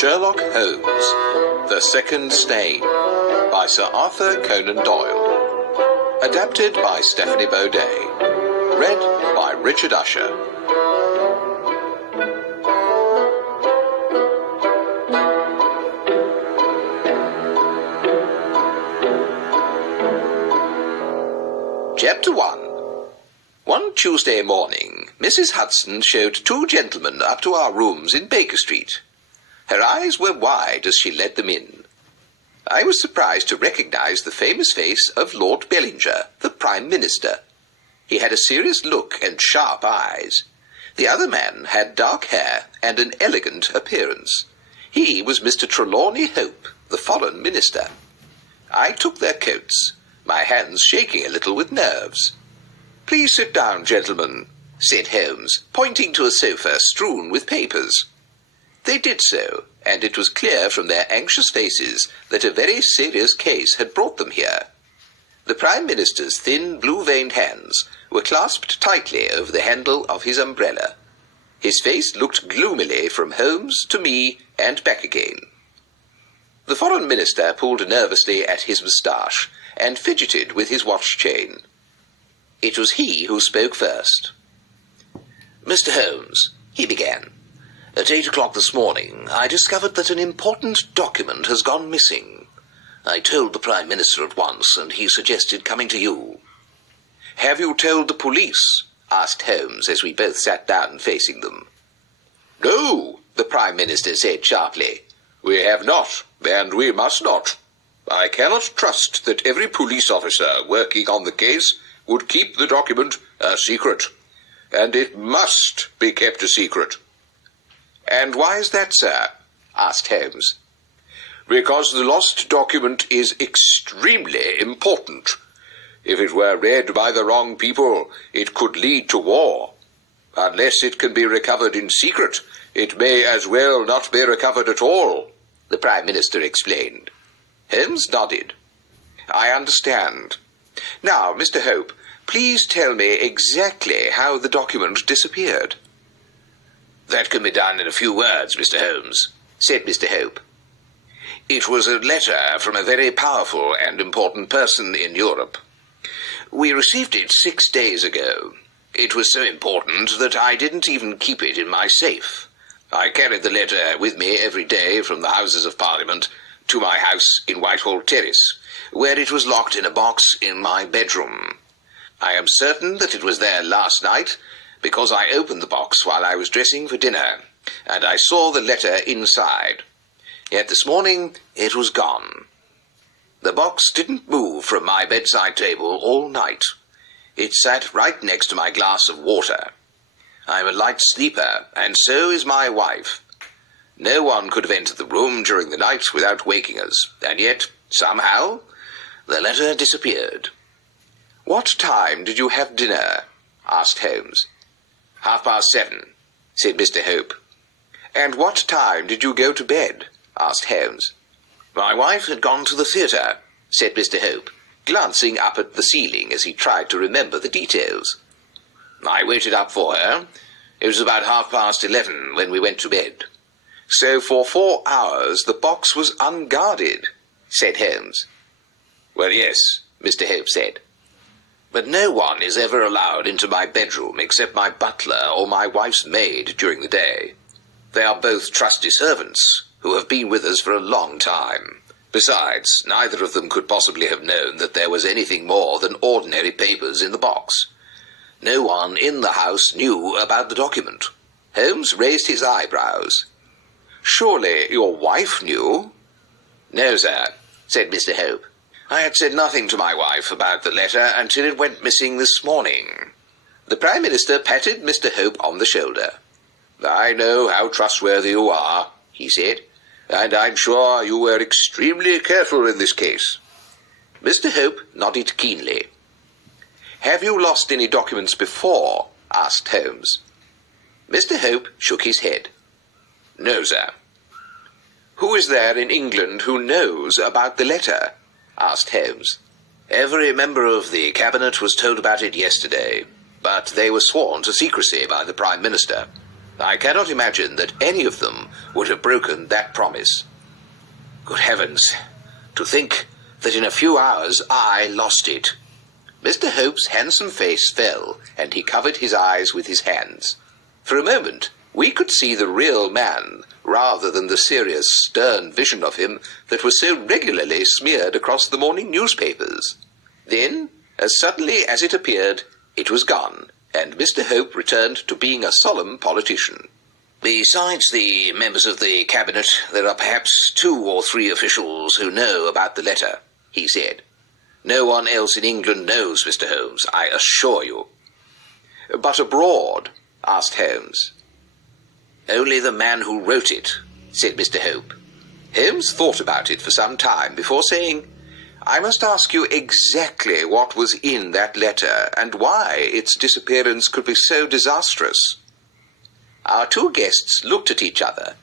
Sherlock Holmes, The Second Stain, by Sir Arthur Conan Doyle. Adapted by Stephanie Baudet. Read by Richard Usher. Chapter 1. One Tuesday morning, Mrs. Hudson showed two gentlemen up to our rooms in Baker Street. Her eyes were wide as she led them in. I was surprised to recognize the famous face of Lord Bellinger, the Prime Minister. He had a serious look and sharp eyes. The other man had dark hair and an elegant appearance. He was Mr. Trelawney Hope, the Foreign Minister. I took their coats, my hands shaking a little with nerves. "Please sit down, gentlemen," said Holmes, pointing to a sofa strewn with papers. They did so, and it was clear from their anxious faces that a very serious case had brought them here. The Prime Minister's thin, blue-veined hands were clasped tightly over the handle of his umbrella. His face looked gloomily from Holmes to me and back again. The Foreign Minister pulled nervously at his moustache and fidgeted with his watch-chain. It was he who spoke first. "Mr. Holmes," he began, "at 8 o'clock this morning I discovered that an important document has gone missing. I told the Prime Minister at once, and he suggested coming to you." "Have you told the police?" asked Holmes as we both sat down facing them. "No," the Prime Minister said sharply. "We have not, and we must not. I cannot trust that every police officer working on the case would keep the document a secret, and it must be kept a secret." "And why is that, sir?" asked Holmes. "Because the lost document is extremely important. If it were read by the wrong people, it could lead to war. Unless it can be recovered in secret, it may as well not be recovered at all," the Prime Minister explained. Holmes nodded. "I understand. Now, Mr. Hope, please tell me exactly how the document disappeared." "That can be done in a few words, Mr. Holmes," said Mr. Hope. "It was a letter from a very powerful and important person in Europe. We received it 6 days ago. It was so important that I didn't even keep it in my safe. I carried the letter with me every day from the Houses of Parliament to my house in Whitehall Terrace, where it was locked in a box in my bedroom. I am certain that it was there last night, because I opened the box while I was dressing for dinner, and I saw the letter inside. Yet this morning it was gone. The box didn't move from my bedside table all night. It sat right next to my glass of water. I'm a light sleeper, and so is my wife. No one could have entered the room during the night without waking us, and yet, somehow, the letter disappeared." "What time did you have dinner?" asked Holmes. 7:30, said Mr. Hope. "And what time did you go to bed?" asked Holmes. "My wife had gone to the theatre," said Mr. Hope, glancing up at the ceiling as he tried to remember the details. "I waited up for her. It was about 11:30 when we went to bed." "So for 4 hours the box was unguarded," said Holmes. "Well, yes," Mr. Hope said. "But no one is ever allowed into my bedroom except my butler or my wife's maid during the day. They are both trusty servants who have been with us for a long time. Besides, neither of them could possibly have known that there was anything more than ordinary papers in the box. No one in the house knew about the document." Holmes raised his eyebrows. "Surely your wife knew?" "No, sir," said Mr. Hope. "I had said nothing to my wife about the letter until it went missing this morning." The Prime Minister patted Mr. Hope on the shoulder. "I know how trustworthy you are," he said, "and I'm sure you were extremely careful in this case." Mr. Hope nodded keenly. "Have you lost any documents before?" asked Holmes. Mr. Hope shook his head. "No, sir." "Who is there in England who knows about the letter?" asked Holmes. "Every member of the Cabinet was told about it yesterday, but they were sworn to secrecy by the Prime Minister." I cannot imagine that any of them would have broken that promise. Good heavens, to think that in a few hours I lost it. Mr. Hope's handsome face fell, and he covered his eyes with his hands. For a moment, we could see the real man, rather than the serious, stern vision of him that was so regularly smeared across the morning newspapers. Then, as suddenly as it appeared, it was gone, and Mr. Hope returned to being a solemn politician. Besides the members of the cabinet, there are perhaps 2 or 3 officials who know about the letter, he said. No one else in England knows, Mr. Holmes, I assure you. But abroad? Asked Holmes. Only the man who wrote it, said Mr. Hope. Holmes thought about it for some time before saying, I must ask you exactly what was in that letter and why its disappearance could be so disastrous. Our 2 guests looked at each other.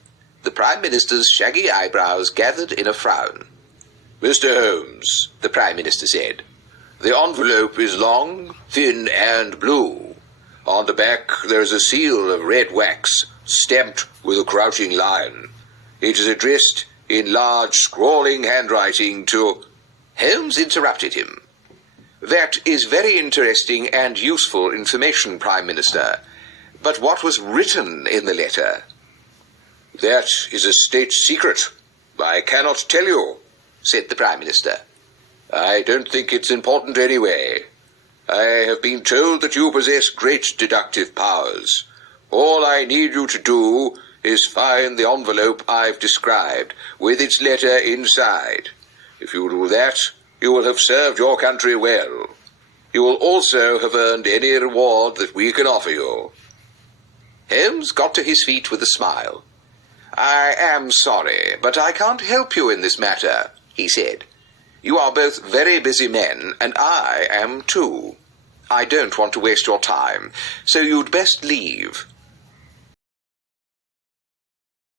The Prime Minister's shaggy eyebrows gathered in a frown. Mr. Holmes, the Prime Minister said, the envelope is long, thin, and blue. On the back there is a seal of red wax, stamped with a crouching lion. It is addressed in large, scrawling handwriting to... Holmes interrupted him. That is very interesting and useful information, Prime Minister. But what was written in the letter? That is a state secret. I cannot tell you, said the Prime Minister. I don't think it's important anyway. I have been told that you possess great deductive powers. All I need you to do is find the envelope I've described, with its letter inside. If you do that, you will have served your country well. You will also have earned any reward that we can offer you. Holmes got to his feet with a smile. I am sorry, but I can't help you in this matter, he said. You are both very busy men, and I am too. I don't want to waste your time, so you'd best leave.